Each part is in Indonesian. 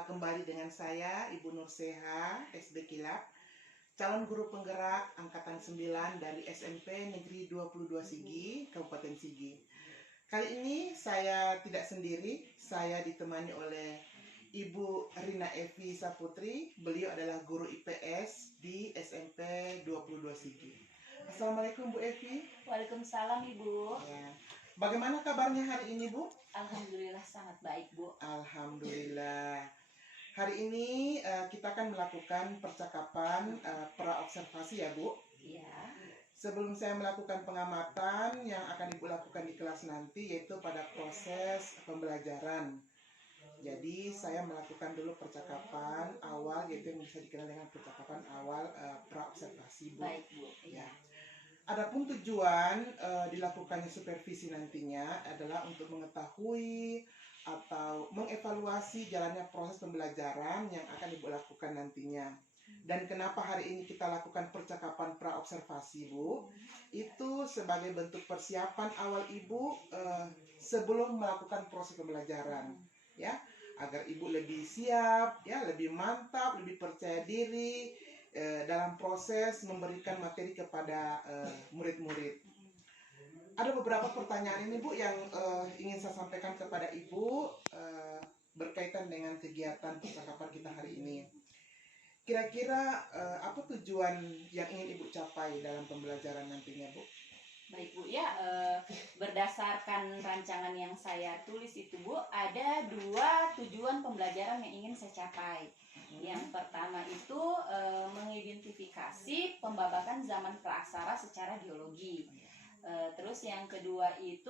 Berjumpa kembali dengan saya, Ibu Nurseha, SD Kilap, calon guru penggerak Angkatan 9 dari SMP Negeri 22 Sigi, Kabupaten Sigi. Kali ini saya tidak sendiri, saya ditemani oleh Ibu Rina Evi Saputri. Beliau adalah guru IPS di SMP 22 Sigi. Assalamualaikum Bu Evi. Waalaikumsalam Ibu. Ya. Bagaimana kabarnya hari ini Bu? Alhamdulillah sangat baik Bu. Alhamdulillah. Hari ini kita akan melakukan percakapan pra-observasi ya Bu. Iya. Sebelum saya melakukan pengamatan yang akan Ibu lakukan di kelas nanti, yaitu pada proses pembelajaran. Jadi saya melakukan dulu percakapan awal, yaitu yang bisa dikenal dengan percakapan awal pra-observasi Bu. Baik Bu. Ya. Adapun tujuan dilakukannya supervisi nantinya adalah untuk mengetahui atau mengevaluasi jalannya proses pembelajaran yang akan Ibu lakukan nantinya. Dan kenapa hari ini kita lakukan percakapan pra-observasi Bu? Itu sebagai bentuk persiapan awal Ibu sebelum melakukan proses pembelajaran, ya, agar Ibu lebih siap, ya, lebih mantap, lebih percaya diri dalam proses memberikan materi kepada murid-murid. Ada beberapa pertanyaan ini Bu yang ingin saya sampaikan kepada Ibu berkaitan dengan kegiatan percakapan kita hari ini. Kira-kira apa tujuan yang ingin Ibu capai dalam pembelajaran nantinya Bu? Baik Bu ya, berdasarkan rancangan yang saya tulis itu Bu, ada 2 tujuan pembelajaran yang ingin saya capai. Yang pertama itu mengidentifikasi pembabakan zaman praaksara secara geologi. Terus yang kedua itu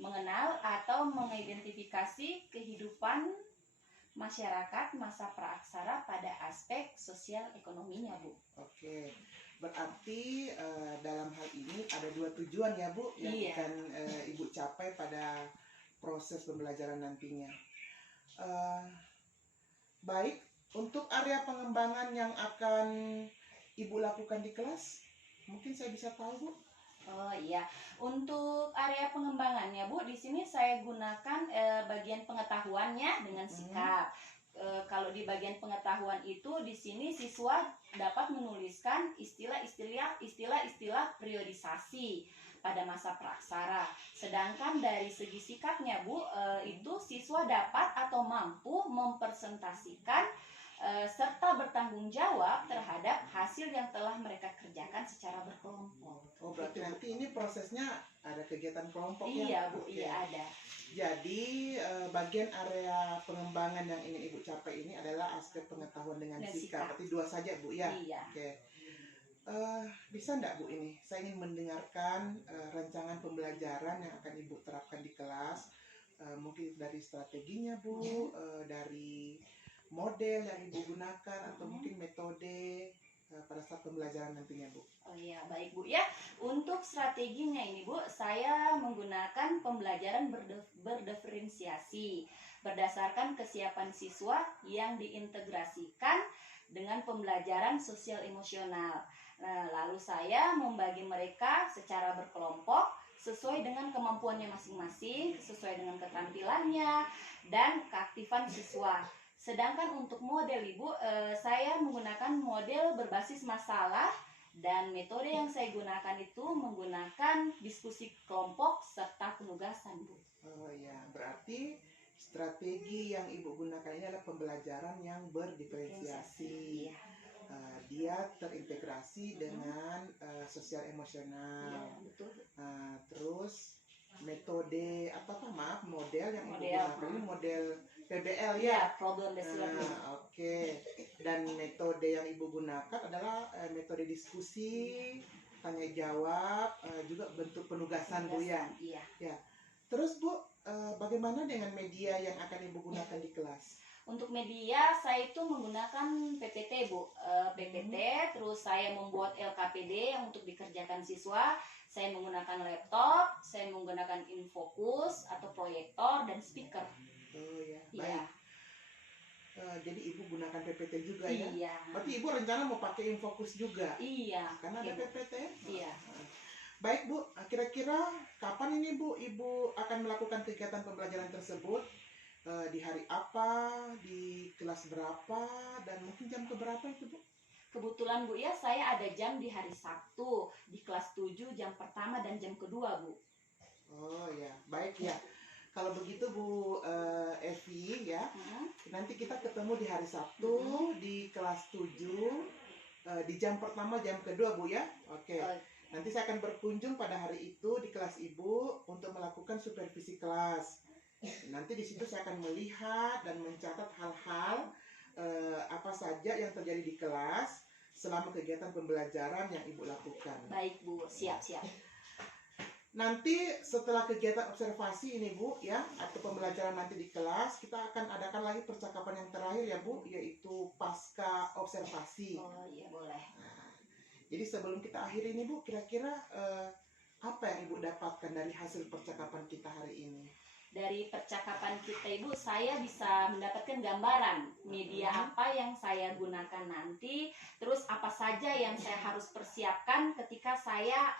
mengenal atau mengidentifikasi kehidupan masyarakat masa praaksara pada aspek sosial ekonominya Bu. Oke, berarti dalam hal ini ada 2 tujuan ya Bu yang akan Ibu capai pada proses pembelajaran nantinya. Baik, untuk area pengembangan yang akan Ibu lakukan di kelas, mungkin saya bisa tahu Bu? Oh iya, untuk area pengembangannya Bu, di sini saya gunakan bagian pengetahuannya dengan sikap. Kalau di bagian pengetahuan itu, di sini siswa dapat menuliskan istilah-istilah periodisasi pada masa praaksara. Sedangkan dari segi sikapnya Bu, itu siswa dapat atau mampu mempresentasikan serta bertanggung jawab terhadap hasil yang telah mereka kerjakan secara berkelompok. Oh, berarti nanti ini prosesnya ada kegiatan kelompok ya? Iya Bu, iya ada. Jadi bagian area pengembangan yang ingin Ibu capai ini adalah aspek pengetahuan dengan sikap. Berarti 2 saja Bu ya? Iya. Oke. Bisa enggak Bu ini? Saya ingin mendengarkan rancangan pembelajaran yang akan Ibu terapkan di kelas. Mungkin dari strateginya Bu, dari model yang Ibu gunakan, atau mungkin metode pada saat pembelajaran nantinya Bu. Oh iya, baik Bu ya. Untuk strateginya ini Bu, saya menggunakan pembelajaran berdiferensiasi berdasarkan kesiapan siswa yang diintegrasikan dengan pembelajaran sosial emosional. Lalu saya membagi mereka secara berkelompok sesuai dengan kemampuannya masing-masing, sesuai dengan keterampilannya dan keaktifan siswa. Sedangkan untuk model Ibu, saya menggunakan model berbasis masalah dan metode yang saya gunakan itu menggunakan diskusi kelompok serta penugasan Bu. Oh ya, berarti strategi yang Ibu gunakan ini adalah pembelajaran yang berdiferensiasi. Dia terintegrasi dengan sosial emosional. Ya, betul. Terus metode model yang Ibu gunakan ini model PBL ya? Problem based learning. Oke. Dan metode yang Ibu gunakan adalah metode diskusi, tanya jawab, juga bentuk penugasan Bu ya? Iya. Ya. Terus Bu, bagaimana dengan media yang akan Ibu gunakan di kelas? Untuk media saya itu menggunakan PPT Bu, PPT, terus saya membuat LKPD yang untuk dikerjakan siswa. Saya menggunakan laptop, saya menggunakan infocus atau proyektor dan speaker. Oh ya, baik. Jadi Ibu gunakan PPT juga ya? Iya. Berarti Ibu rencana mau pakai infocus juga? Iya. Karena ada PPT? Iya. Baik Bu, kira-kira kapan ini Bu Ibu akan melakukan kegiatan pembelajaran tersebut? di hari apa, di kelas berapa, dan mungkin jam keberapa itu Bu? Kebetulan Bu ya, saya ada jam di hari Sabtu di kelas 7 jam pertama dan jam kedua Bu. Oh ya, baik ya. Kalau begitu Bu Evi ya, nanti kita ketemu di hari Sabtu di kelas 7 di jam pertama jam kedua Bu ya. Oke. Nanti saya akan berkunjung pada hari itu di kelas Ibu untuk melakukan supervisi kelas. Nanti di situ saya akan melihat dan mencatat hal-hal apa saja yang terjadi di kelas selama kegiatan pembelajaran yang Ibu lakukan. Baik Bu, siap-siap. Nanti setelah kegiatan observasi ini Bu ya, atau pembelajaran nanti di kelas, kita akan adakan lagi percakapan yang terakhir ya Bu, yaitu pasca observasi. Oh iya boleh. Nah, jadi sebelum kita akhiri ini Bu, kira-kira apa yang Ibu dapatkan dari hasil percakapan kita hari ini? Dari percakapan kita Ibu, saya bisa mendapatkan gambaran media apa yang saya gunakan nanti, terus apa saja yang saya harus persiapkan ketika saya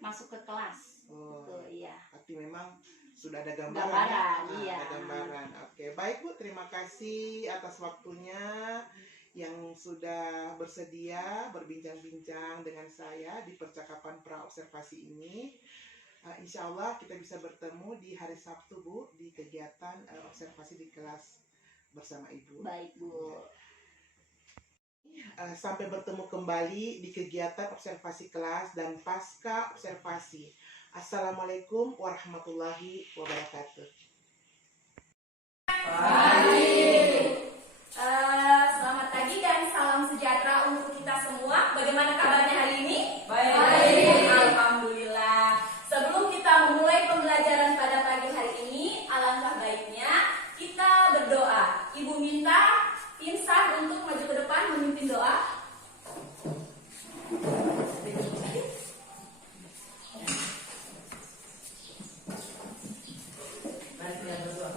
masuk ke kelas. Oh, gitu, iya. Arti memang sudah ada gambaran, Gambaran, ya? iya. Ada gambaran. Oke, baik Bu, terima kasih atas waktunya yang sudah bersedia berbincang-bincang dengan saya di percakapan pra-observasi ini. Insya Allah kita bisa bertemu di hari Sabtu Bu, di kegiatan observasi di kelas bersama Ibu. Baik Bu. Sampai bertemu kembali di kegiatan observasi kelas dan pasca observasi. Assalamualaikum warahmatullahi wabarakatuh. Selamat pagi dan salam sejahtera untuk kita semua. Bagaimana kabarnya hari ini? Baik. Alhamdulillah. Sebelum kita memulai pembelajaran pada pagi hari ini, alangkah baiknya kita berdoa. Ibu minta Insan untuk maju ke depan memimpin doa. Mari kita berdoa.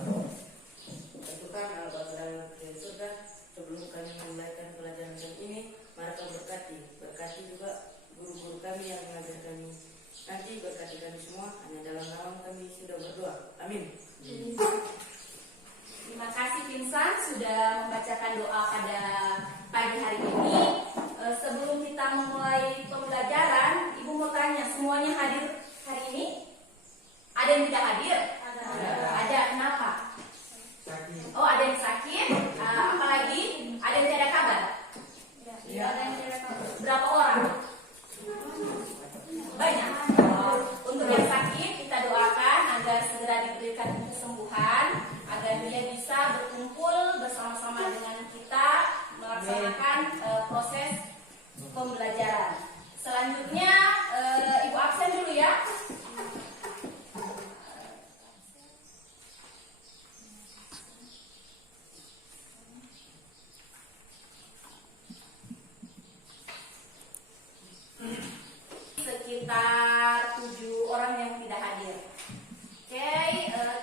Tentukan Allah di surga. Sebelum kami memulaikan pelajaran ini, mari kau berkati juga guru-guru kami yang mengajar kami. Nanti berkati kami semua. Hanya dalam nama kami sudah berdoa. Amin. Terima kasih Insan sudah membacakan doa pada pagi hari ini. Sebelum kita memulai pembelajaran, Ibu mau tanya, semuanya hadir hari ini? Ada yang tidak hadir? Ada. Kenapa? Oh, ada yang sakit. Apalagi? Ada yang tidak ada kabar? Iya. Ada yang tidak ada kabar. Berapa orang? Banyak. Untuk yang sakit kita doakan agar segera diberikan kesembuhan, agar dia bisa berkumpul bersama-sama dengan kita melaksanakan proses pembelajaran. Selanjutnya Ibu absen dulu ya. Sekitar 7 orang yang tidak hadir. Oke,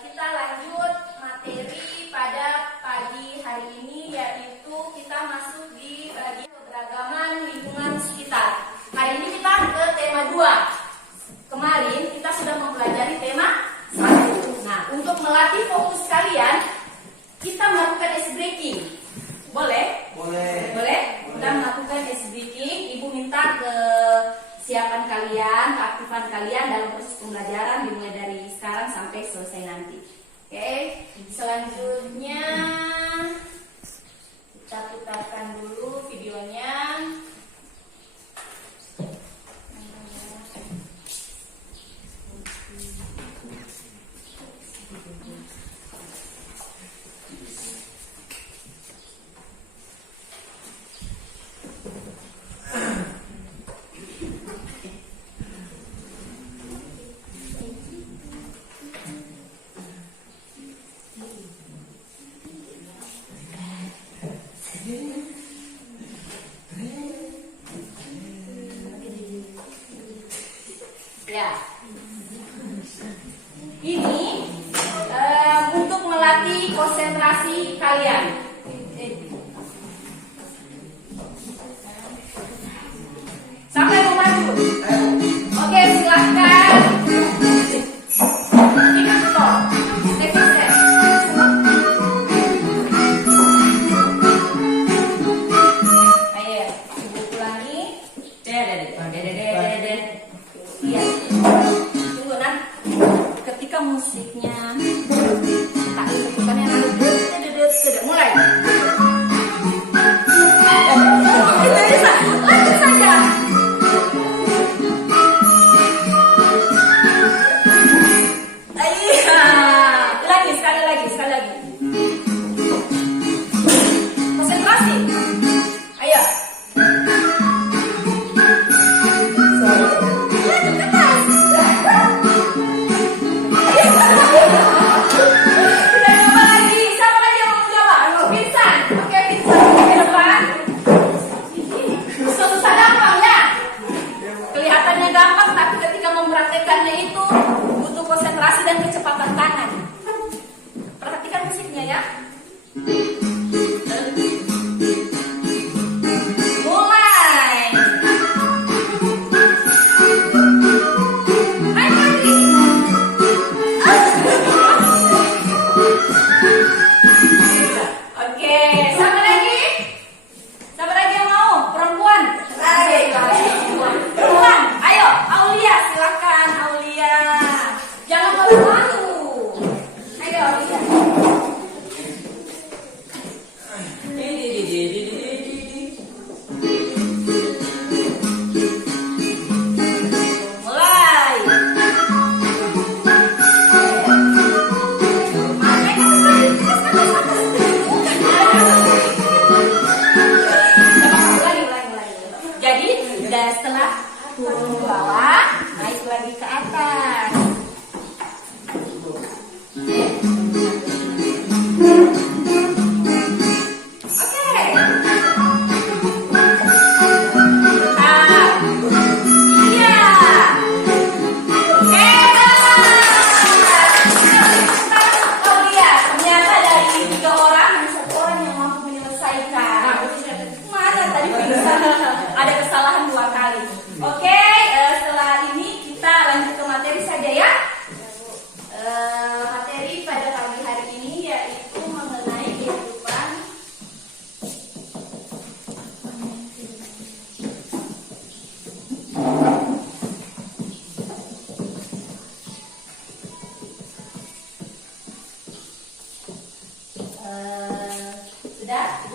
kita lanjut materi pada pagi hari ini, yaitu kita masuk di bagian keberagaman lingkungan sekitar. Hari ini kita ke tema 2. Kemarin kita sudah mempelajari tema 1. Nah, untuk melatih fokus kalian, kita melakukan ice breaking. Boleh? Boleh? Kita melakukan ice breaking. Ibu minta ke siapan kalian, keaktifan kalian dalam proses pembelajaran dimulai dari sekarang sampai selesai nanti. Oke, selanjutnya kita putarkan dulu videonya.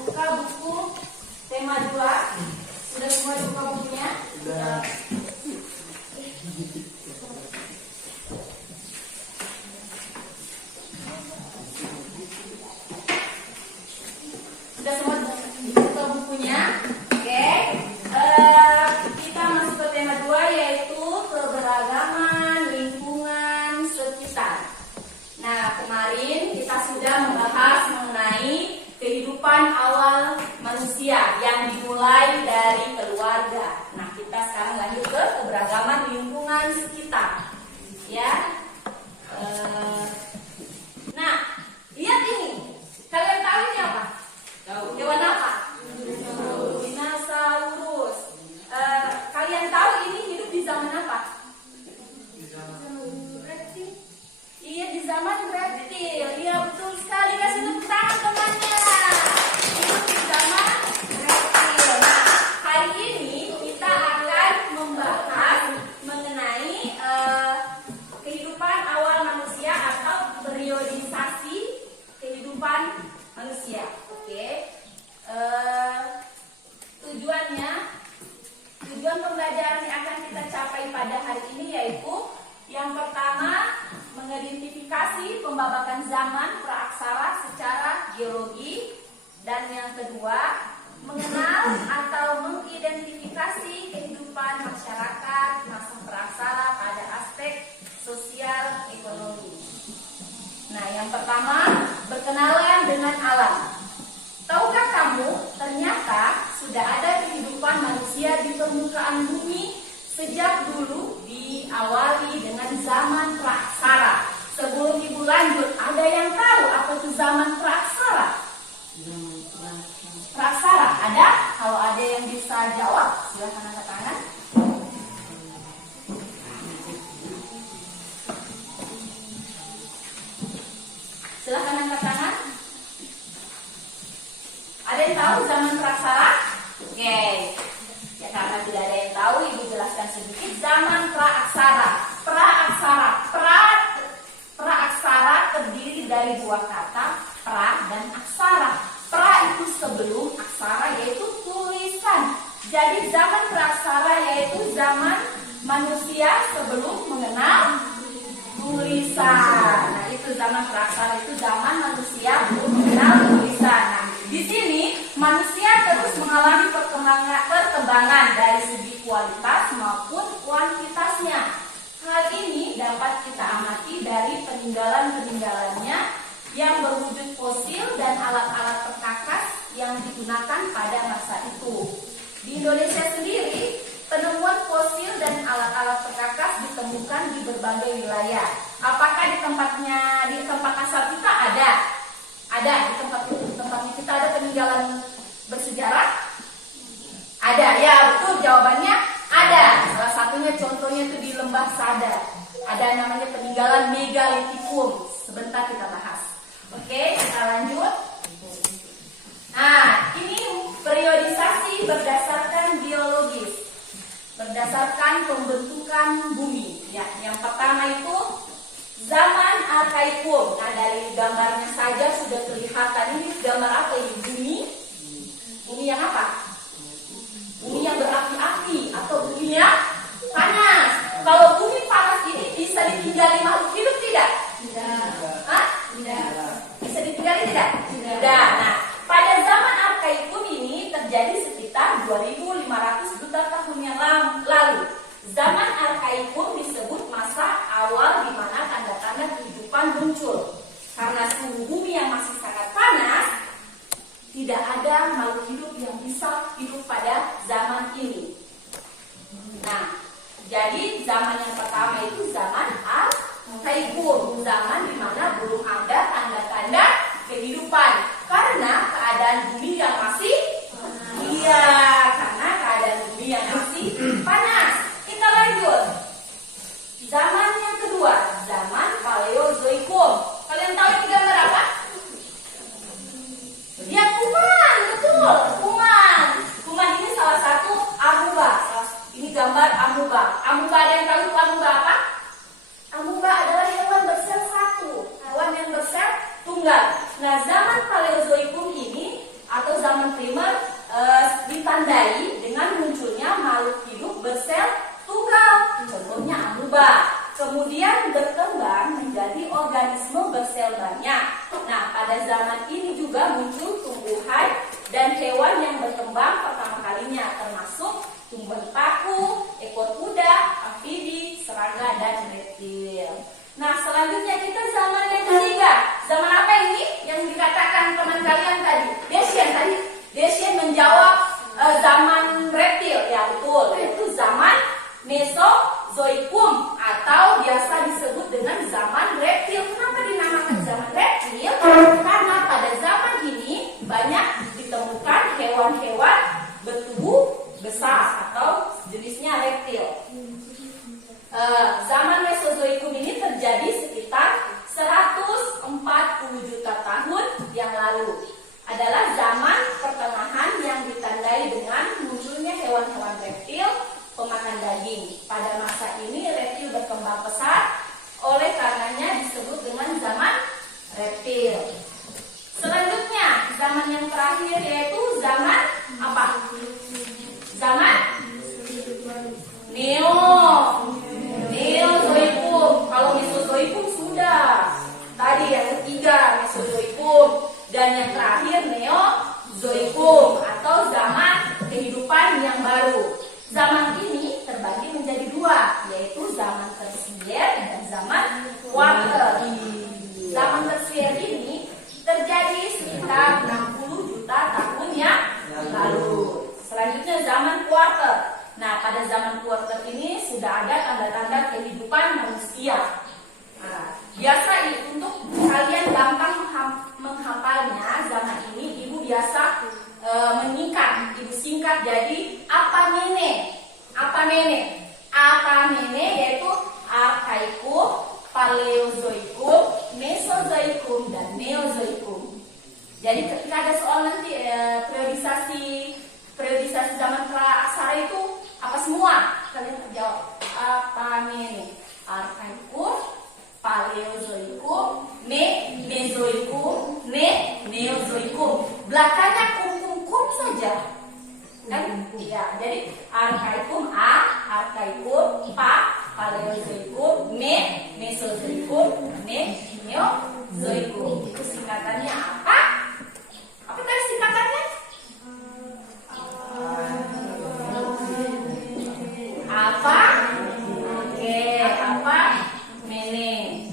buka buku tema 2. Sudah semua buka bukunya? Sudah. Sudah semua buka bukunya? Oke. Kita masuk ke tema 2, yaitu keberagaman lingkungan sekitar. Nah, kemarin kita sudah membahas mengenai kehidupan awal manusia yang dimulai dari keluarga. Nah, kita sekarang lanjut ke keberagaman lingkungan sekitar. Ya. Nah, lihat ini. Kalian tahu ini apa? Hewan apa? Dinosaurus. Kalian tahu ini hidup di zaman apa? Reptil. Iya, di zaman reptil. Iya, betul sekali. Kasih tepuk tangan temannya. Hidup di zaman reptil. Nah, hari ini kita akan membahas mengenai kehidupan awal manusia atau periodisasi kehidupan manusia. Oke. Tujuan pembelajaran yang akan kita capai pada hari ini yaitu yang pertama, mengidentifikasi pembabakan zaman praaksara secara geologi, dan yang kedua, mengenal atau mengidentifikasi kehidupan masyarakat masa praaksara pada aspek sosial ekonomi. Nah, yang pertama, berkenalan dengan alam. Tahukah kamu, ternyata sudah ada kehidupan manusia di permukaan bumi sejak dulu, diawali dengan zaman praaksara. Sebelum ibu lanjut, ada yang tahu apa itu zaman praaksara? Praaksara, ada? Kalau ada yang bisa jawab, silakan angkat tangan. Silakan angkat tangan. Ada yang tahu zaman praaksara? Oke. Ya, karena tidak ada yang tahu, ibu jelaskan sedikit zaman praaksara. Praaksara terdiri dari dua kata, pra dan aksara. Pra itu sebelum, aksara yaitu tulisan. Jadi zaman praaksara yaitu zaman manusia sebelum mengenal tulisan. Nah, itu zaman praaksara, itu zaman manusia belum mengenal tulisan. Nah, di sini manusia terus mengalami perkembangan dari segi kualitas maupun kuantitasnya. Hal ini dapat kita amati dari peninggalan-peninggalannya yang berwujud fosil dan alat-alat perkakas yang digunakan pada masa itu. Di Indonesia sendiri, penemuan fosil dan alat-alat perkakas ditemukan di berbagai wilayah. Apakah di tempat asal kita ada? Ada di tempatnya kita ada peninggalan bersejarah? Ada, ya betul jawabannya ada. Salah satunya contohnya itu di Lembah Sada. Ada namanya peninggalan megalitikum. Sebentar kita bahas. Oke, kita lanjut. Nah, ini periodisasi berdasarkan geologis, berdasarkan pembentukan bumi. Ya, yang pertama itu zaman Arkaikum. Nah, dari gambarnya saja sudah kelihatan ini gambar apa ini? Bumi yang apa? Bumi yang berapi-api atau bumi yang panas. Kalau bumi panas ini bisa ditinggali makhluk hidup tidak? Tidak. Hah? Tidak. Bisa ditinggali tidak? Tidak. Nah, pada zaman Arkaikum ini terjadi sekitar 2500 juta tahun yang lalu. Zaman Arkaikum disebut masa awal di mana tanda-tanda kehidupan muncul. Karena suhu bumi yang masih sangat panas, tidak ada makhluk hidup yang bisa hidup pada zaman ini. Nah, jadi zaman yang pertama itu zaman Arkaikum, zaman di mana belum ada tanda-tanda kehidupan karena keadaan bumi yang masih karena keadaan bumi yang masih panas. Kita lanjut. Zaman yang kedua, zaman Paleozoikum. Kalian tahu ini gambar apa? Ya, kuman, betul, kuman. Kuman ini salah satu amuba. Ini gambar amuba. Amuba, ada yang tahu amuba apa? Amuba adalah hewan bersel satu, hewan yang bersel tunggal. Nah, zaman Paleozoikum ini atau zaman zaman primer ditandai dengan munculnya makhluk hidup bersel tunggal, contohnya amuba. Kemudian berkembang menjadi organisme bersel banyak. Nah, pada zaman ini juga muncul tumbuhan dan hewan yang berkembang pertama kalinya, termasuk tumbuhan paku, ekor kuda, amfibi, serangga, dan reptil. Nah, selanjutnya kita zaman yang ketiga. Zaman apa ini? Yang dikatakan teman kalian tadi. Desian menjawab zaman reptil. Ya, betul. Itu zaman Mesozoikum atau biasa disebut dengan zaman reptil. Kenapa dinamakan zaman reptil? Karena pada zaman ini banyak ditemukan hewan-hewan bertubuh besar atau jenisnya reptil. Zaman Mesozoikum ini terjadi sekitar 140 juta tahun yang lalu. Adalah zaman pertengahan yang ditandai dengan munculnya hewan-hewan reptil pemakan daging. Pada masa ini reptil berkembang pesat, oleh karenanya disebut dengan zaman reptil. Selanjutnya, zaman yang terakhir yaitu zaman apa? Zaman Neozoikum. Kalau Mesozoikum sudah. Tadi yang ketiga Mesozoikum dan yang terakhir Neozoikum atau zaman kehidupan yang baru. Zaman ini terbagi menjadi dua, yaitu zaman tersier dan zaman kuarter. Zaman tersier ini terjadi sekitar 60 juta tahun yang lalu. Selanjutnya zaman kuarter. Nah, pada zaman kuarter ini sudah ada tanda-tanda kehidupan manusia. Nah, biasa untuk kalian gampang menghafalnya, zaman ini ibu biasa menyingkat, ibu singkat jadi apa nene yaitu Arkaikum, Paleozoikum, Mesozoikum, dan Neozoikum. Jadi ketika ada soal nanti periodisasi zaman praaksara itu apa semua? Kalian jawab apa nene? Arkaikum, Paleozoikum, Mesozoikum, Neozoikum. Belakangnya kum saja. Kan? Ya, jadi Arkaikum Arkaikum, Paleozoikum, Mesozoikum, Neozoikum. Itu singkatannya apa? Apa tadi singkatannya? Apa? Oke, apa? Mene.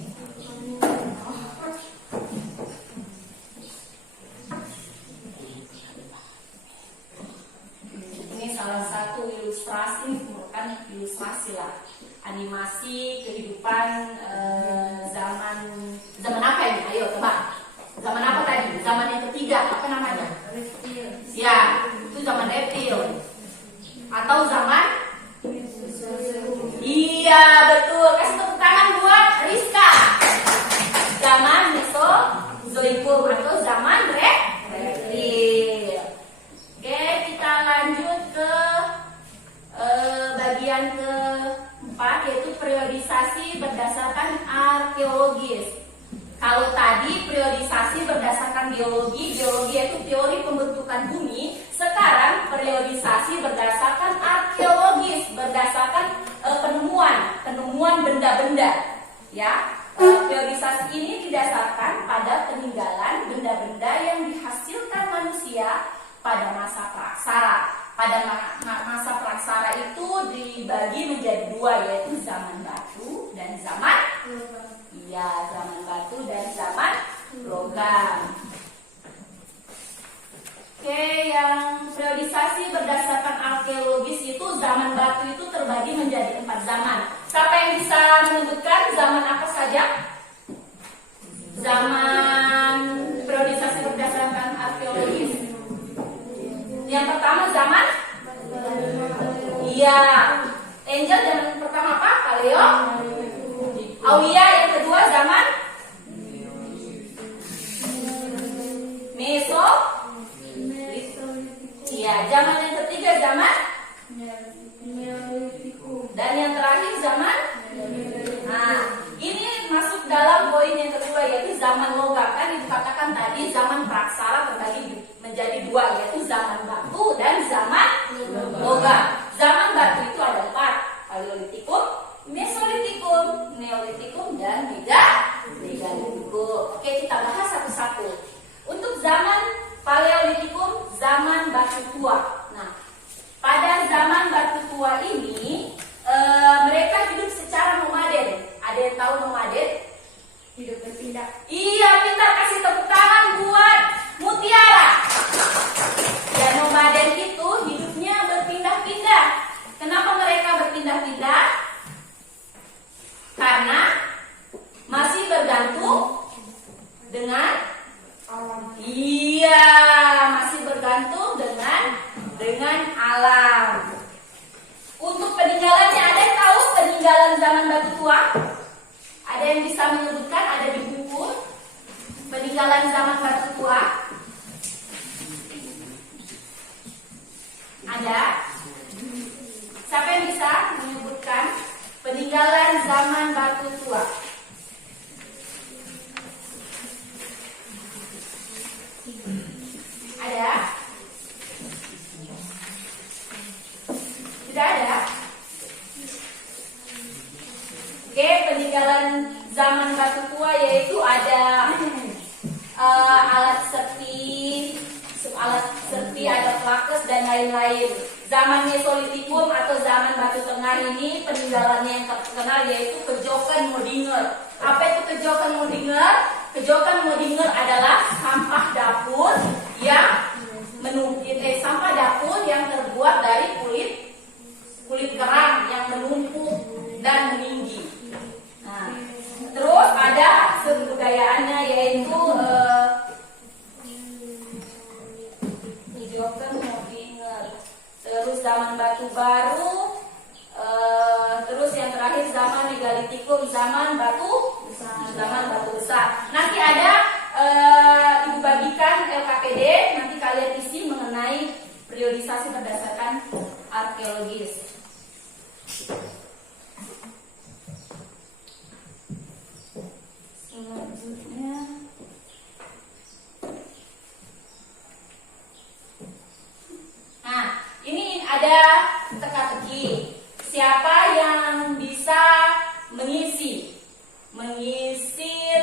Ini salah satu ilustrasi, bukan ilustrasi lah, animasi kehidupan zaman apa ini? Ayo tebak. Zaman apa tadi? Zaman yang ketiga, apa namanya? Reptil. Ya, itu zaman reptil. Atau zaman? Iya, betul. Kasih tepuk tangan buat Rizka. Zaman Mesozoikum atau zaman reptil. Oke, kita lanjut ke bagian keempat, yaitu periodisasi berdasarkan arkeologis. Kalau tadi periodisasi berdasarkan geologi itu teori pembentukan bumi. Sekarang periodisasi berdasarkan arkeologis, berdasarkan penemuan benda-benda. Ya, periodisasi ini didasarkan pada peninggalan benda-benda yang dihasilkan manusia pada masa praksara. Pada masa praksara itu dibagi menjadi dua, yaitu zaman batu dan zaman zaman logam. Oke, yang periodisasi berdasarkan arkeologis itu zaman batu itu terbagi menjadi 4 zaman. Siapa yang bisa menyebutkan zaman apa saja? Zaman periodisasi berdasarkan arkeologis. Yang pertama zaman? Iya. Angel zaman pertama apa? Paleo. Aulia yang kedua zaman? Meso. Iya. Zaman yang ketiga zaman? Dan yang terakhir zaman? Nah, ini masuk dalam poin yang kedua, yaitu zaman logam. Kan dikatakan tadi zaman praksara terbagi menjadi dua, yaitu zaman batu tua. Nah, pada zaman batu tua ini mereka hidup secara nomaden. Ada yang tahu nomaden? Hidup berpindah. Iya, pintar, kasih tepuk tangan buat Mutiara. Dan nomaden itu hidupnya berpindah-pindah. Kenapa mereka berpindah-pindah? Karena masih bergantung dengan Alam. iya, masih bergantung dengan alam. Untuk peninggalannya, ada yang tahu peninggalan zaman batu tua? Ada yang bisa menyebutkan? Ada di buku peninggalan zaman batu tua? Ada? Siapa yang bisa menyebutkan peninggalan zaman batu tua? Ada? Tidak ada? Oke, peninggalan zaman batu tua yaitu ada alat seperti ada plakes dan lain-lain. Zaman Mesolitikum atau zaman batu tengah ini peninggalannya yang terkenal yaitu kejokan Modinger. Apa itu kejokan Modinger? Kejokan Modinger adalah sampah dapur yang sampah dapur yang terbuat dari kulit kerang yang menumpuk dan meninggi. Nah, terus ada kebudayaannya yaitu kejokan Modinger. Terus zaman batu baru, terus yang terakhir zaman Megalitikum, zaman batu besar. Nanti ada Ibu bagikan LKPD, nanti kalian isi mengenai periodisasi berdasarkan arkeologis. Selanjutnya, nah ini ada teka-teki. Siapa yang bisa mengisi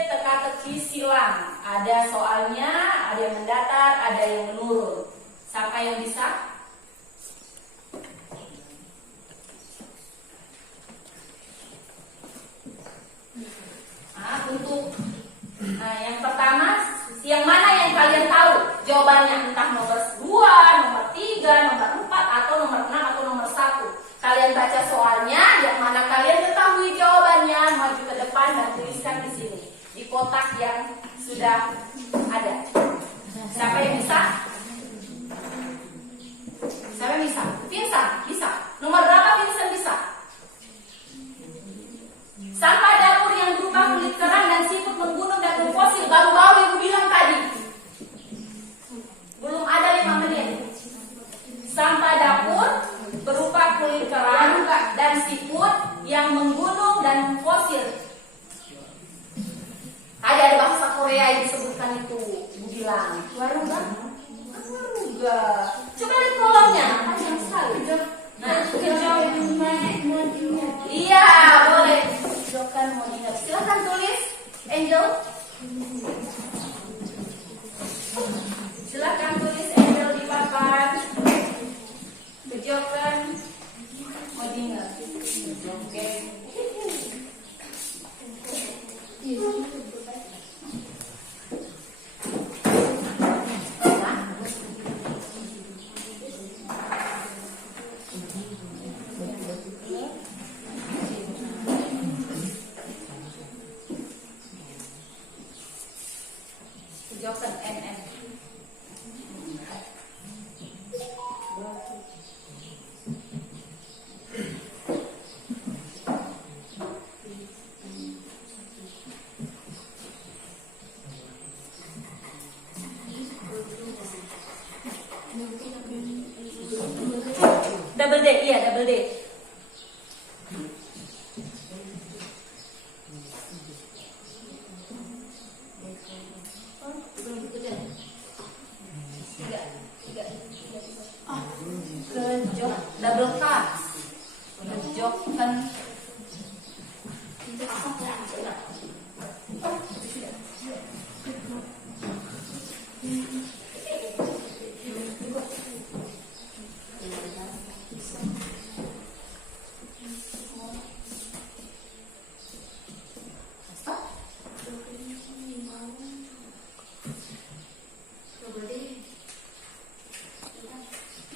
teka-teki silang? Ada soalnya, ada yang mendatar, ada yang menurun. Siapa yang bisa? Yang pertama, yang mana yang kalian tahu jawabannya? Entah nomor 2, nomor 3, nomor 4, atau nomor 6, atau nomor 1. Kalian baca soalnya, yang mana kalian ketahui jawabannya, maju ke depan dan tuliskan di sini, di kotak yang sudah ada. Siapa yang bisa? Siapa yang bisa? Vincent bisa. Nomor berapa Vincent bisa? Sampah dapur yang berupa kulit kerang dan siput menggunung dan fosil. Baru-baru Ibu bilang tadi. Belum ada 5 menit. Sampah dapur berupa kulit kerang dan siput yang menggunung dan fosil. Ada bahasa Korea yang disebutkan itu. Ibu bilang. Waruga? Waruga. Coba lihat kolomnya. Panjang sekali. Nah, iya, boleh. Kejokan Modinger. Silakan tulis, Angel. Silakan tulis, Angel, di papan. Kejokan Modinger. Oke. Kejokan NN. Double D, iya double D. Double K. Kejokan.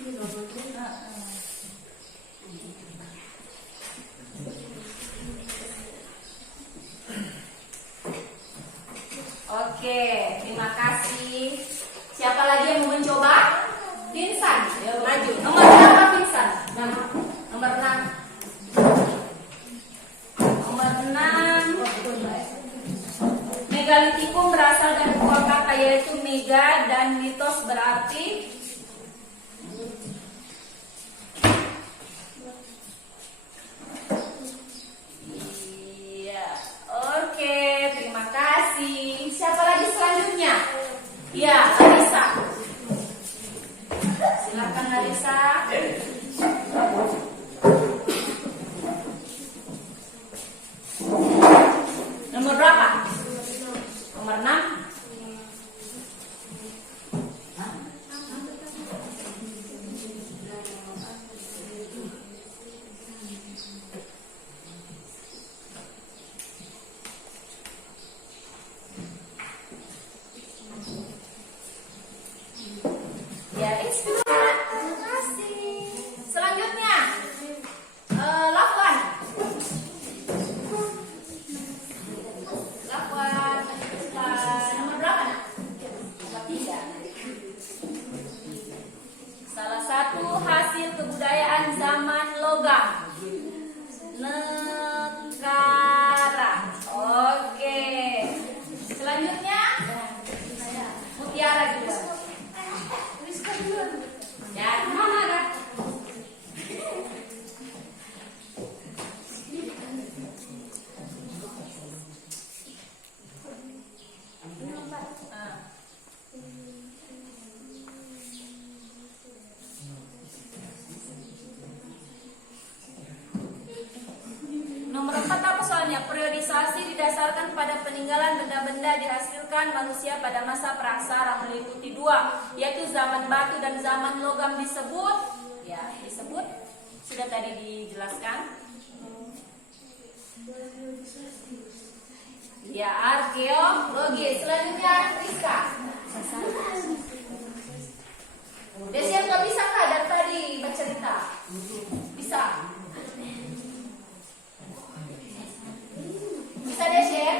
Oke, terima kasih. Siapa lagi yang mau mencoba? Vincent, maju. Nomor berapa Vincent? Nomor 6. Nomor 6. Megalitikum berasal dari dua kata yaitu mega dan mitos berarti iya. Oke, terima kasih. Siapa lagi selanjutnya? Ya, Larissa. Silakan Larissa. Nomor berapa? Nomor 6. Ya, istirahat. Terima kasih. Selanjutnya, Lafwan. Lafwan, nomor berapa? Nomor 3. Salah satu hasil kebudayaan zaman logam. Negara. Oke. Selanjutnya, Mutiara juga. Ya, mana ada? Nomor 4 apa soalnya? Periodisasi didasarkan pada peninggalan benda-benda dihasilkan manusia pada masa praksara meliputi 2, yaitu zaman batu dan zaman logam disebut sudah tadi dijelaskan. Ya, arkeologi. Selanjutnya Rizka. Desian nggak bisa kah dari tadi bercerita? Bisa. Bisa Desian?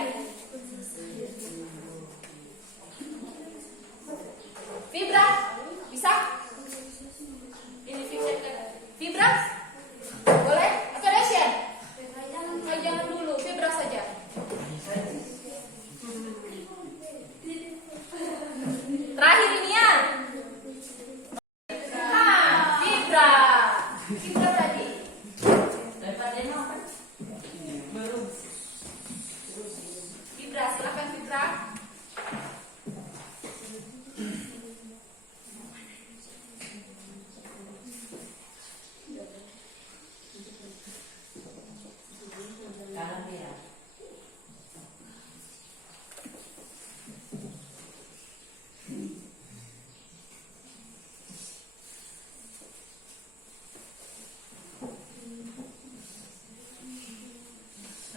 Fibra? Bisa? Ini Fibra? Boleh? Atau Desian? Jangan dulu, Fibra saja. Terakhir ini ya. Fibra. Fibra tadi. Daripada apa? Belum. Fibra, silakan Fibra.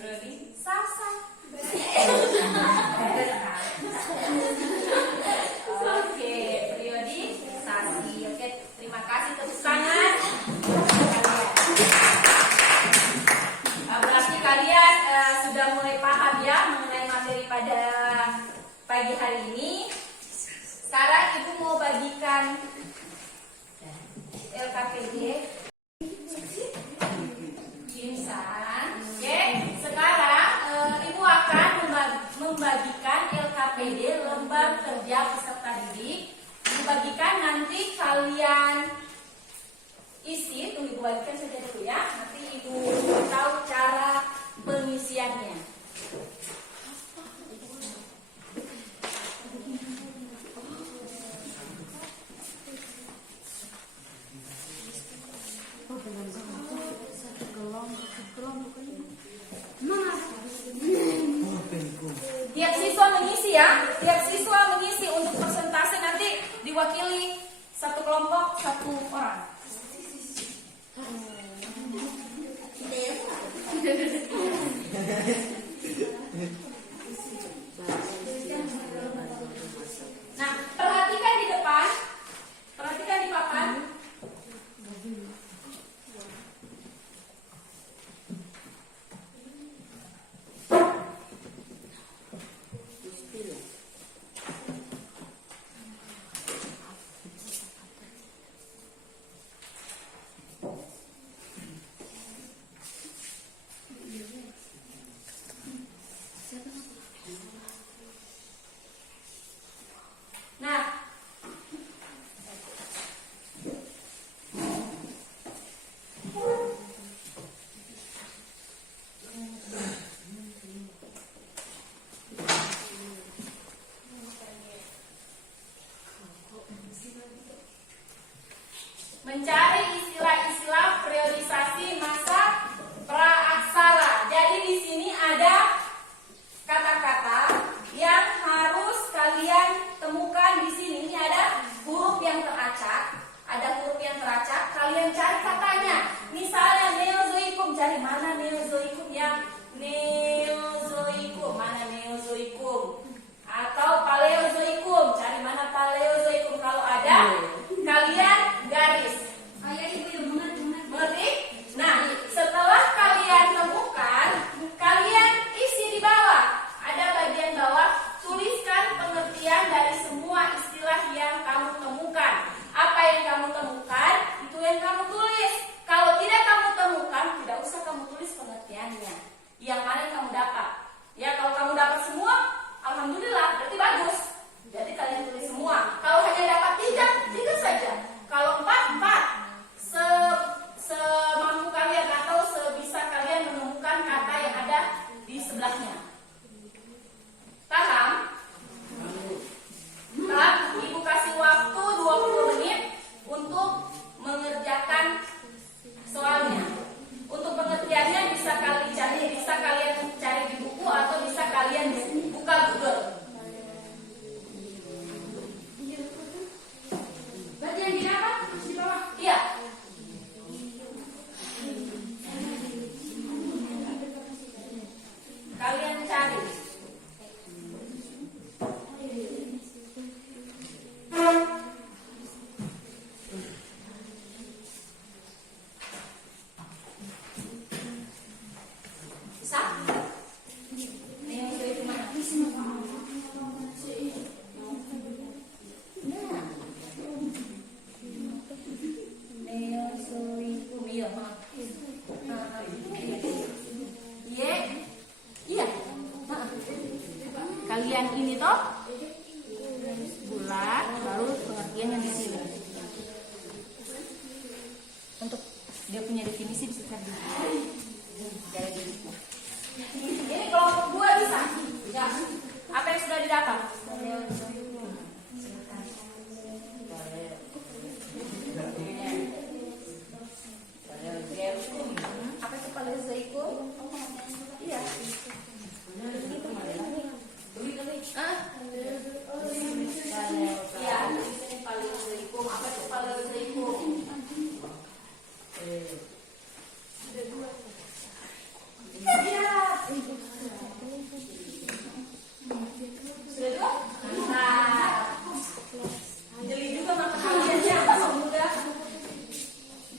Ready? Sasa. Oke, periodisasi. Oke, terima kasih, tepuk tangan. Berarti kalian sudah mulai paham ya mengenai materi pada pagi hari ini. Sekarang Ibu mau bagikan LKPD. Oke, sekarang Ibu akan membagikan LKPD lembar kerja peserta didik. Dibagikan nanti kalian isi, tunggu Ibu bagikan saja dulu ya. Nanti Ibu tahu cara pengisiannya. Tiap siswa mengisi ya, tiap siswa mengisi untuk persentase nanti diwakili satu kelompok satu orang. Nah, perhatikan di depan, perhatikan di papan. mencari istilah-istilah periodisasi masa praaksara. Jadi di sini ada kata-kata yang harus kalian temukan di sini. Ini ada huruf yang teracak, kalian cari katanya. Misalnya Neozoikum, cari mana Neozoikum ya? Neozoikum, mana Neozoikum? Atau Paleozoikum, cari mana Paleozoikum? Kalau ada, kalian garis. Mengerti? Nah, setelah kalian temukan, kalian isi di bawah. Ada bagian bawah, tuliskan pengertian dari semua istilah yang kamu temukan. Apa yang kamu temukan, itu yang kamu tulis. Kalau tidak kamu temukan, tidak usah kamu tulis pengertiannya. Yang mana yang kamu dapat. Ya, kalau kamu dapat semua, alhamdulillah, berarti bagus. Jadi kalian tulis semua. Kalau hanya dapat 3 saja. Kalau 4. Semampu kalian atau sebisa kalian menemukan kata yang ada di sebelahnya. Paham? Paham? Ibu kasih waktu 20 menit untuk mengerjakan soalnya. Untuk pengertiannya bisa kalian cari di buku atau bisa kalian buka Google. Berarti yang didapat di bawah? Iya. Kalian cari. Bisa? Neozoikum mana? Neozoikum, iya, maaf. Iya. Kalian ini toh bulat, baru pengertian yang di sini. Untuk dia punya definisi bisa cari di buku. Ini kelompok 2 bisa. Ya. Apa yang sudah didapat? Apa itu Paleozoikum? Iya. Iya, ini Paleozoikum. Apa itu Paleozoikum? Sudah 2? Nah, jeli juga mata kaliannya, mudah.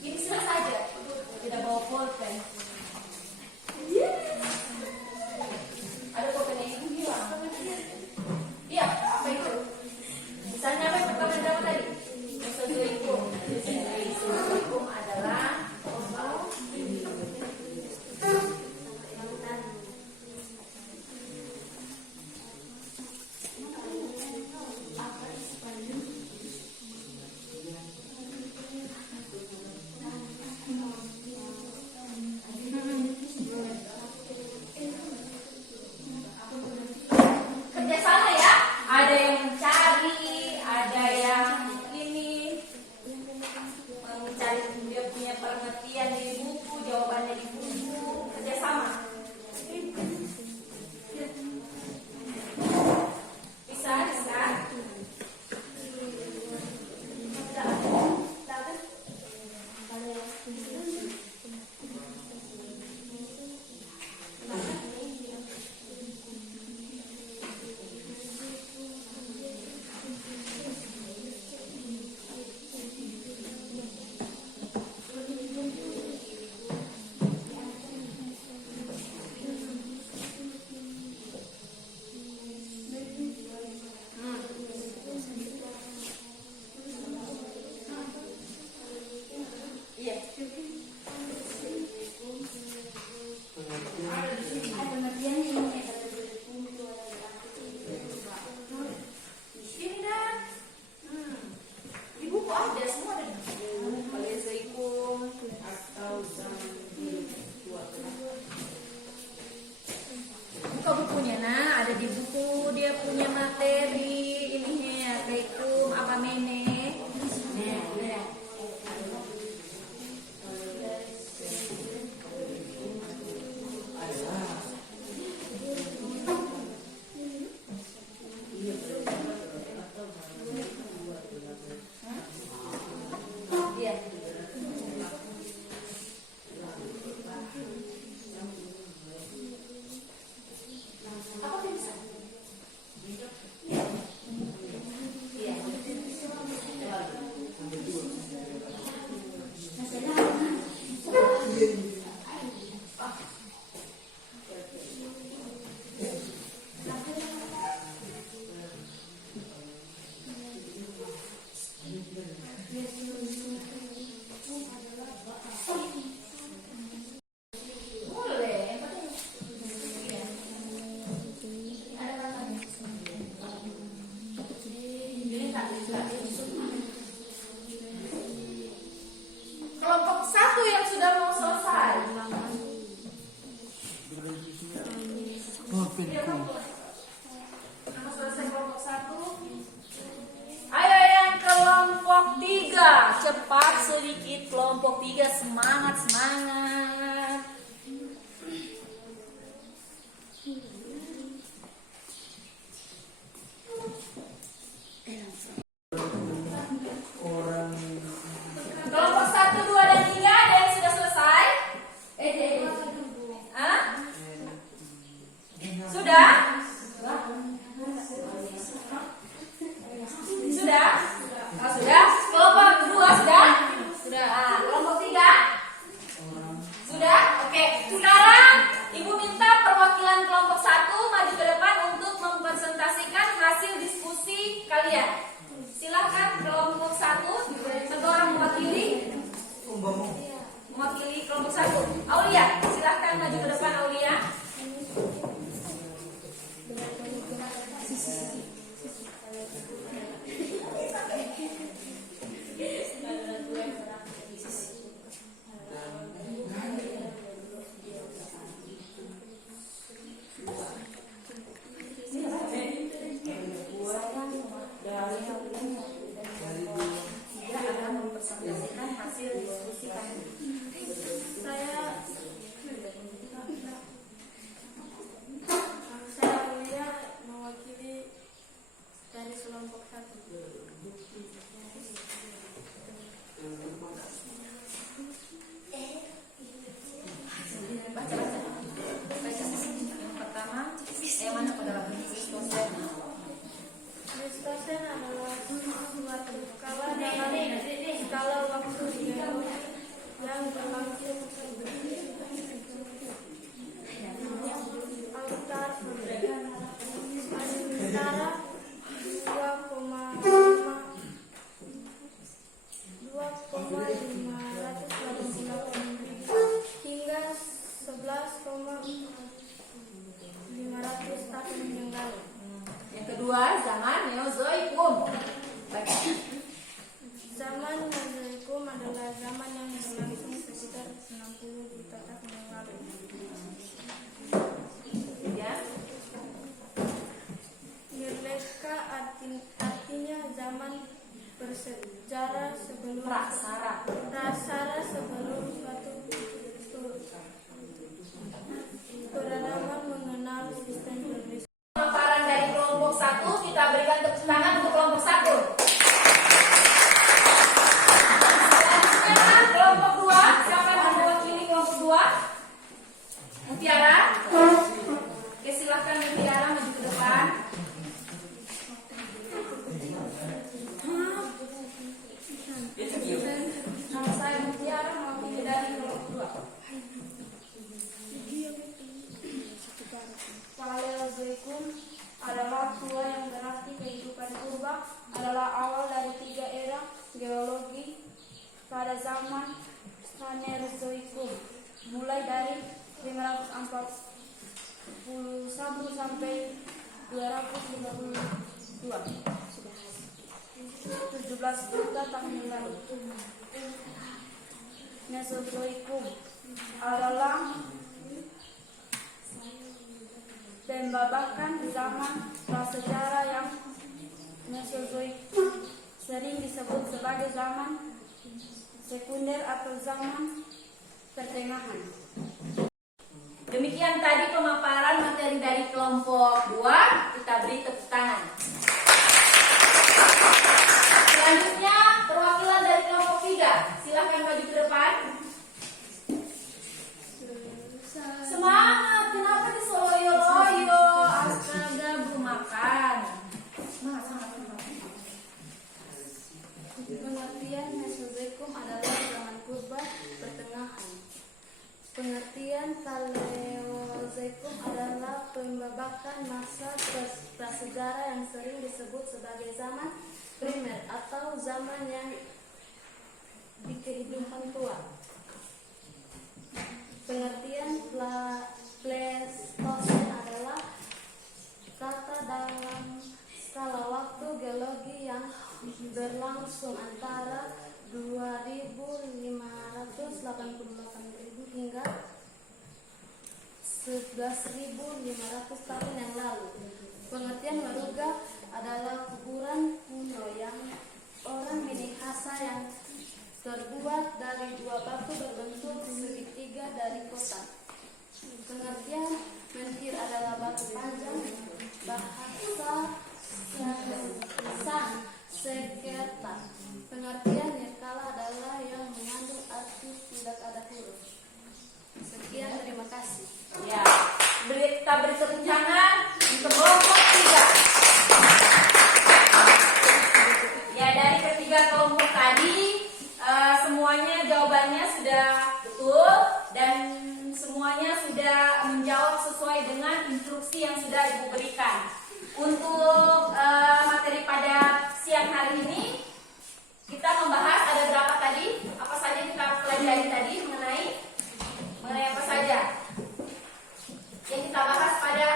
Ini sudah saja, tidak bawa pulpen. Ada pulpennya ibu bilang. Iya, apa itu? Misalnya apa yang pertama dapat tadi? Mesozoikum. Mesozoikum adalah kerjasama ya. Ada yang mencari, ada yang ini mencari dia punya pengertian di buku, jawabannya di buku, kerjasama. Bisa. Iya. Ini dah. Di buku ada, semua ada di buku. Paleozoikum atau buka bukunya, nah ada di buku, dia punya materi ininya, Zoikum apa mene. Nah, cepat sedikit. Kelompok 3 semangat, semangat. Kelompok 1, 2, dan 3 ada yang sudah selesai? Hah? Sudah? Sudah? Oh, sudah. Kelompok 2 sudah? Sudah. Kelompok 3? Sudah? Oke. Sekarang Ibu minta perwakilan kelompok 1 maju ke depan untuk mempresentasikan hasil diskusi kalian. Silakan kelompok 1, satu orang mewakili kelompok 1. Aulia, silakan maju ke depan Aulia. Kristosen adalah suatu skala dalam skala waktu yang berlangsung antara 2,588 hingga 11,500 tahun yang lalu. Yang kedua, zaman Neozoikum. Baca. Zaman Mesozoikum adalah zaman yang berlangsung sekitar 60 juta tahun yang lalu. Ya. Nirleka artinya zaman bersejarah sebelum prasara sebelum suatu peradaban mengenal sistem berlistrik. Pemaparan dari kelompok 1, kita berikan tepuk tangan untuk kelompok 1. Selanjutnya kelompok 2, siapa yang mewakili kelompok 2? Mutiara. Oke, silakan Mutiara maju ke depan. Nama saya Mutiara, mewakili dari kelompok 2. Paleozoikum adalah tua yang berarti kehidupan purba adalah awal dari 3 era geologi pada zaman Panerozoikum, mulai dari 541 sampai 252, 17 juta tahun yang lalu. Mesozoikum adalah pembabakan zaman prasejarah yang Mesozoik sering disebut sebagai zaman sekunder atau zaman pertengahan. Demikian tadi pemaparan materi dari kelompok 2. Kita beri tepuk tangan. Selanjutnya perwakilan dari kelompok 3. Silahkan maju ke depan. Semangat, kenapa disoloyo-loyo? Astaga, belum makan. Semangat. Pengertian Mesozoikum adalah zaman purba pertengahan. Pengertian Paleozoikum adalah pembabakan masa prasejarah yang sering disebut sebagai zaman primer atau zaman yang di kehidupan tua. Pengertian Pleistosen adalah kata dalam skala waktu geologi yang berlangsung antara 2.588.000 hingga 11.500 tahun yang lalu. Pengertian Waruga adalah kuburan kuno yang orang Minahasa yang terbuat dari dua batu berbentuk segitiga dari kotak. Pengertian mentir adalah batu panjang, bahasa Sanskerta. Pengertian Nirkala adalah yang mengandung arti tidak ada huruf. Sekian, terima kasih. Ya, kita beri tepuk tangan untuk kelompok 3. Ya, dari ketiga kelompok tadi semuanya jawabannya sudah betul dan semuanya sudah menjawab sesuai dengan instruksi yang sudah Ibu berikan. Untuk materi pada siang hari ini kita membahas ada berapa tadi? Apa saja kita pelajari tadi mengenai apa saja yang kita bahas pada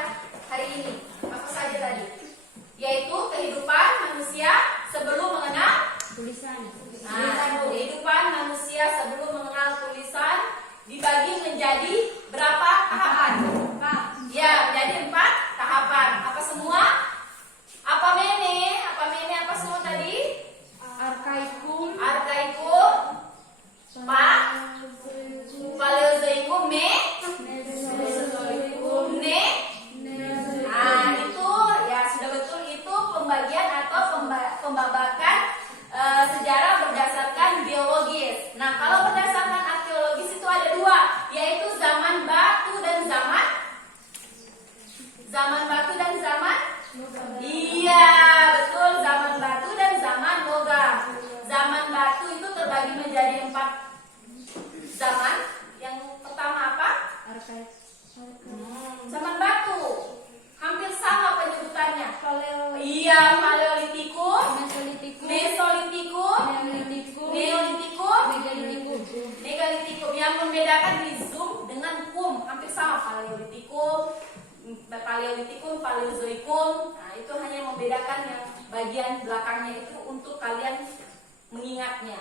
hari ini? Apa saja tadi? Yaitu kehidupan manusia sebelum mengenal Tulisan. Kehidupan manusia sebelum mengenal tulisan dibagi menjadi berapa tahapan? 4. Ya, menjadi 4 tahapan. Apa semua? Apa mene? Apa semua tadi? Arkaikum, Paleozoikum, ne? Itu ya sudah betul, itu pembagian atau pembabakan sejarah berdasarkan biologis. Nah, kalau berdasarkan arkeologis itu ada 2, yaitu zaman batu dan zaman iya, betul, zaman batu dan zaman logam. Zaman batu itu terbagi menjadi 4 zaman. Yang pertama apa? Zaman batu. Hampir sama penyebutannya. Iya, Paleolitikum, Mesolitikum, Neolitikum, Megalitikum. Yang membedakan di Zoom dengan kum hampir sama, Paleolitikum, Paleozoikum. Nah, itu hanya membedakan yang bagian belakangnya itu untuk kalian mengingatnya.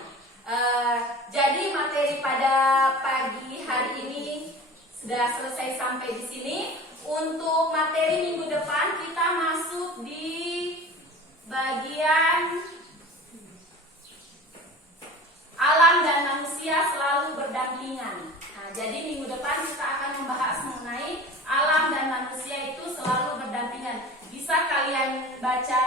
Jadi materi pada pagi hari ini sudah selesai sampai di sini. Untuk materi minggu depan kita masuk di bagian alam dan manusia selalu berdampingan. Nah, jadi minggu depan kita akan membahas mengenai alam dan manusia itu selalu berdampingan. Bisa kalian baca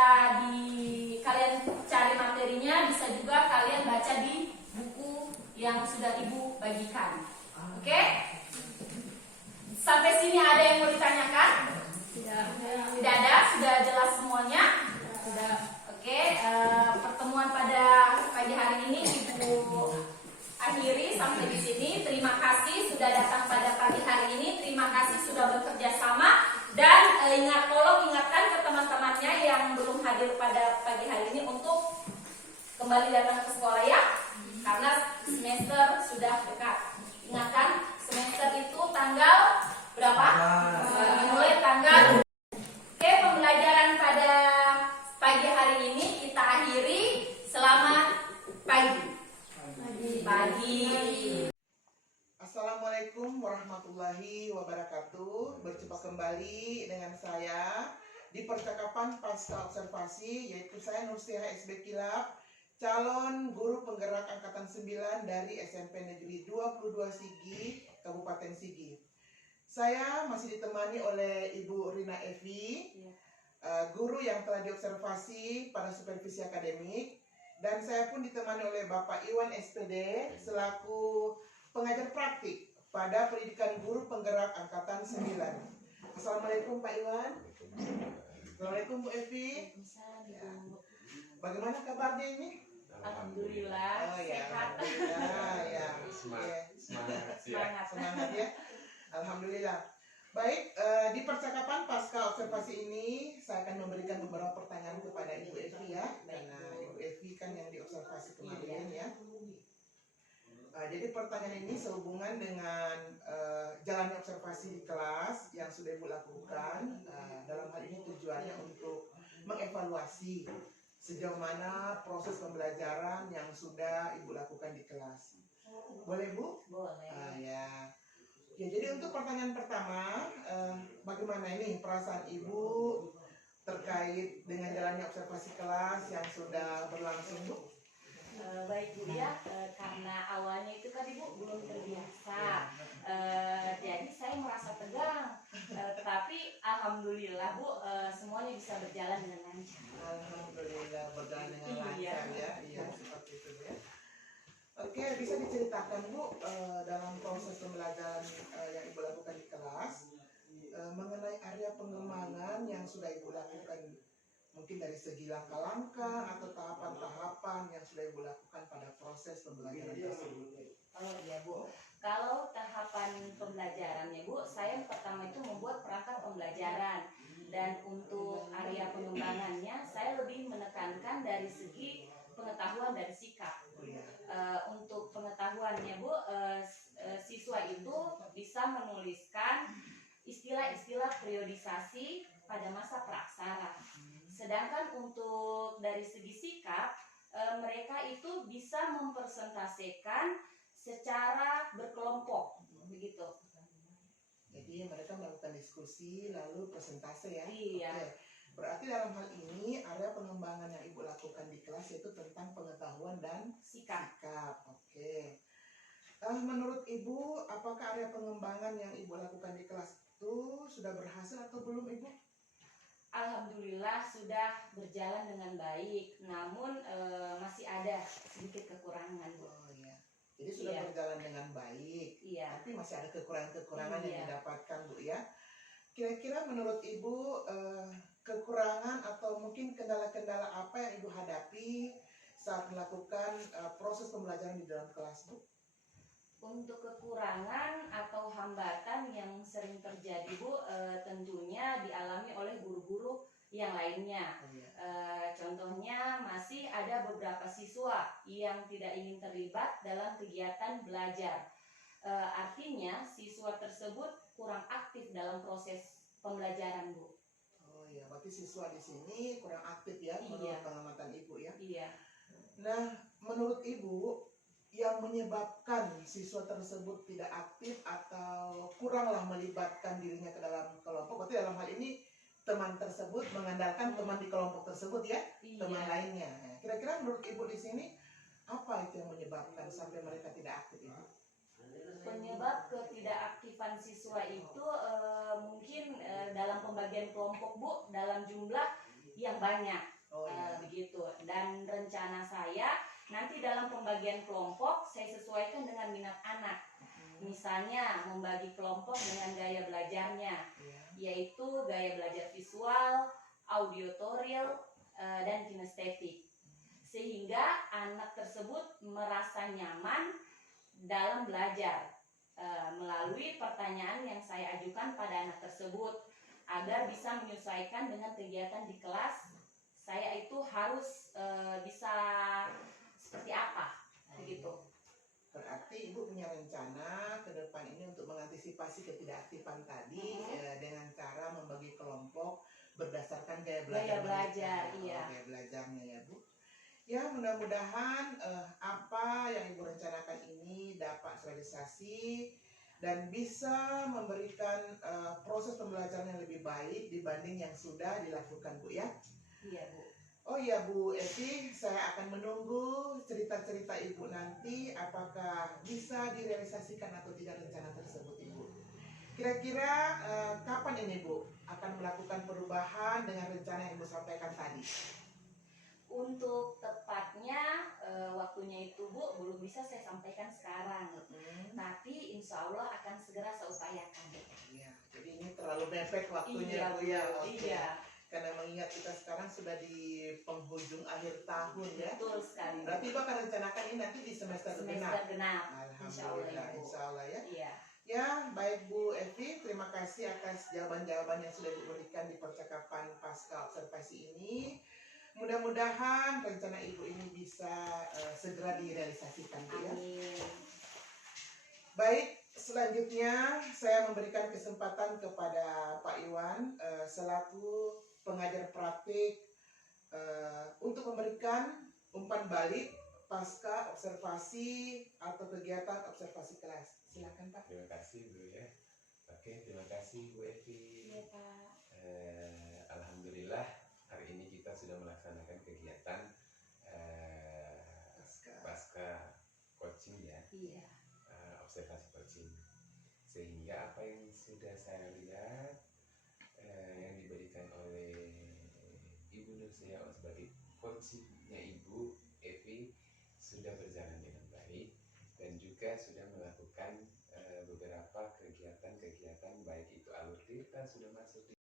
kalian cari materinya, bisa juga kalian baca di buku yang sudah Ibu bagikan. Oke? Sampai sini ada yang mau ditanyakan? Tidak ada, sudah jelas semuanya? Oke, pertemuan pada pagi hari ini Ibu akhiri sampai di sini. Terima kasih sudah datang pada pagi hari ini. Terima kasih sudah bekerja sama. Dan tolong ingatkan ke teman-temannya yang belum hadir pada pagi hari ini untuk kembali datang ke sekolah ya. Karena semester sudah dekat. Ingatkan, semester itu tanggal berapa? Mulai tanggal. Oke, pembelajaran pada pagi hari ini kita akhiri. Selamat pagi. Assalamualaikum warahmatullahi wabarakatuh. Berjumpa kembali dengan saya di percakapan pasca observasi, yaitu saya Nursiah SB Kilap, calon guru penggerak angkatan 9 dari SMP Negeri 22 Sigi, Kabupaten Sigi. Saya masih ditemani oleh Ibu Rina Evi, guru yang telah diobservasi pada supervisi akademik, dan saya pun ditemani oleh Bapak Iwan SPD selaku pengajar praktik pada pendidikan guru penggerak angkatan 9. Assalamualaikum Pak Iwan. Assalamualaikum Bu Evi. Ya. Bagaimana kabarnya ini? Alhamdulillah, sehat. Ya. Semangat ya. Alhamdulillah. Baik, di percakapan pasca observasi ini saya akan memberikan beberapa pertanyaan kepada Ibu Evi ya, karena Ibu Evi kan yang diobservasi kemarin ya. Jadi pertanyaan ini sehubungan dengan jalannya observasi di kelas yang sudah Ibu lakukan. Dalam hal ini tujuannya untuk mengevaluasi sejauh mana proses pembelajaran yang sudah Ibu lakukan di kelas. Boleh Bu? Boleh. Ya, jadi untuk pertanyaan pertama, bagaimana ini perasaan Ibu terkait dengan jalannya observasi kelas yang sudah berlangsung Bu? Baik Bu ya, karena awalnya itu kan Ibu belum terbiasa, jadi saya merasa tegang, tapi alhamdulillah Bu, semuanya bisa berjalan dengan lancar. Alhamdulillah berjalan dengan Iya. lancar ya. Iya, seperti itu ya. Oke, bisa diceritakan Bu dalam proses pembelajaran yang Ibu lakukan di kelas mengenai area pengembangan yang sudah Ibu lakukan, mungkin dari segi langkah-langkah atau tahapan-tahapan yang sudah Ibu lakukan pada proses pembelajaran tersebut. Oh iya Bu, kalau tahapan pembelajarannya Bu, saya pertama itu membuat perangkat pembelajaran, dan untuk area pengembangannya saya lebih menekankan dari segi pengetahuan dan sikap. Oh iya. Untuk pengetahuannya Bu, siswa itu bisa menuliskan istilah-istilah periodisasi pada masa praksara. Sedangkan untuk dari segi sikap, mereka itu bisa mempresentasikan secara berkelompok, begitu. Jadi mereka melakukan diskusi lalu presentase ya. Iya. Oke. Berarti dalam hal ini area pengembangan yang Ibu lakukan di kelas yaitu tentang pengetahuan dan Sikap. sikap. Oke. Menurut Ibu, apakah area pengembangan yang Ibu lakukan di kelas itu sudah berhasil atau belum Ibu? Alhamdulillah sudah berjalan dengan baik, namun masih ada sedikit kekurangan Bu. Oh iya. Jadi sudah Iya. berjalan dengan baik, Iya. tapi masih ada kekurangan-kekurangan yang Iya. didapatkan Bu ya. Kira-kira menurut Ibu kekurangan atau mungkin kendala-kendala apa yang Ibu hadapi saat melakukan proses pembelajaran di dalam kelas Bu? Untuk kekurangan atau hambatan yang sering terjadi Bu, tentunya dialami oleh guru-guru yang lainnya. Oh iya. Contohnya masih ada beberapa siswa yang tidak ingin terlibat dalam kegiatan belajar. Artinya siswa tersebut kurang aktif dalam proses pembelajaran Bu. Oh iya, berarti siswa di sini kurang aktif ya menurut Iya. pengamatan Ibu ya. Iya. Nah, menurut Ibu yang menyebabkan siswa tersebut tidak aktif atau kuranglah melibatkan dirinya ke dalam kelompok, berarti dalam hal ini teman tersebut mengandalkan teman di kelompok tersebut ya, teman Iya. lainnya. Nah, kira-kira menurut Ibu di sini apa itu yang menyebabkan sampai mereka tidak aktif Ibu? Penyebab ketidakaktifan siswa itu mungkin dalam pembagian kelompok Bu, dalam jumlah yang banyak. Oh iya. Begitu. Dan rencana saya nanti dalam pembagian kelompok saya sesuaikan dengan minat anak. Misalnya membagi kelompok dengan gaya belajarnya, Iya. yaitu gaya belajar visual, audiotorial, dan kinestetik. Sehingga anak tersebut merasa nyaman dalam belajar melalui pertanyaan yang saya ajukan pada anak tersebut, agar bisa menyesuaikan dengan kegiatan di kelas. Saya itu harus bisa seperti apa, begitu. Berarti Ibu punya rencana ke depan ini untuk mengantisipasi ketidakaktifan tadi dengan cara membagi kelompok berdasarkan gaya belajar. belajar, mereka. iya. Gaya belajarnya ya Bu. Ya mudah-mudahan apa yang Ibu rencanakan ini dapat terrealisasi dan bisa memberikan proses pembelajaran yang lebih baik dibanding yang sudah dilakukan Bu ya. Iya Bu. Oh iya Bu Evi, saya akan menunggu cerita-cerita Ibu nanti apakah bisa direalisasikan atau tidak rencana tersebut Ibu. Kira-kira kapan ini Bu akan melakukan perubahan dengan rencana yang Ibu sampaikan tadi? Untuk tepatnya waktunya itu Bu belum bisa saya sampaikan sekarang, tapi insya Allah akan segera saya upayakan. Iya, jadi ini terlalu mepet waktunya Iya, Bu ya. Oke. Iya. Karena mengingat kita sekarang sudah di penghujung akhir tahun ya. Betul sekali. Berarti Ibu akan rencanakan ini nanti di semester genap. genap. Alhamdulillah, Ibu. insya Allah ya. Iya. Ya, baik Bu Evi, terima kasih atas jawaban-jawaban yang sudah Ibu berikan di percakapan pasca observasi ini. Mudah-mudahan rencana Ibu ini bisa segera direalisasikan Bu ya. Amin. Baik, selanjutnya saya memberikan kesempatan kepada Pak Iwan selaku pengajar praktik untuk memberikan umpan balik pasca observasi atau kegiatan observasi kelas. Silakan Pak. Terima kasih Bu ya. Oke, terima kasih Bu Evi. Iya Pak. Alhamdulillah hari ini kita sudah melaksanakan kegiatan Iya. Observasi coaching. Sehingga apa yang sudah saya lihat yang diberikan oleh Ibu Nursia sebagai coachingnya Ibu Evi sudah berjalan dengan baik dan juga sudah melakukan beberapa kegiatan-kegiatan baik itu alur tirta sudah masuk di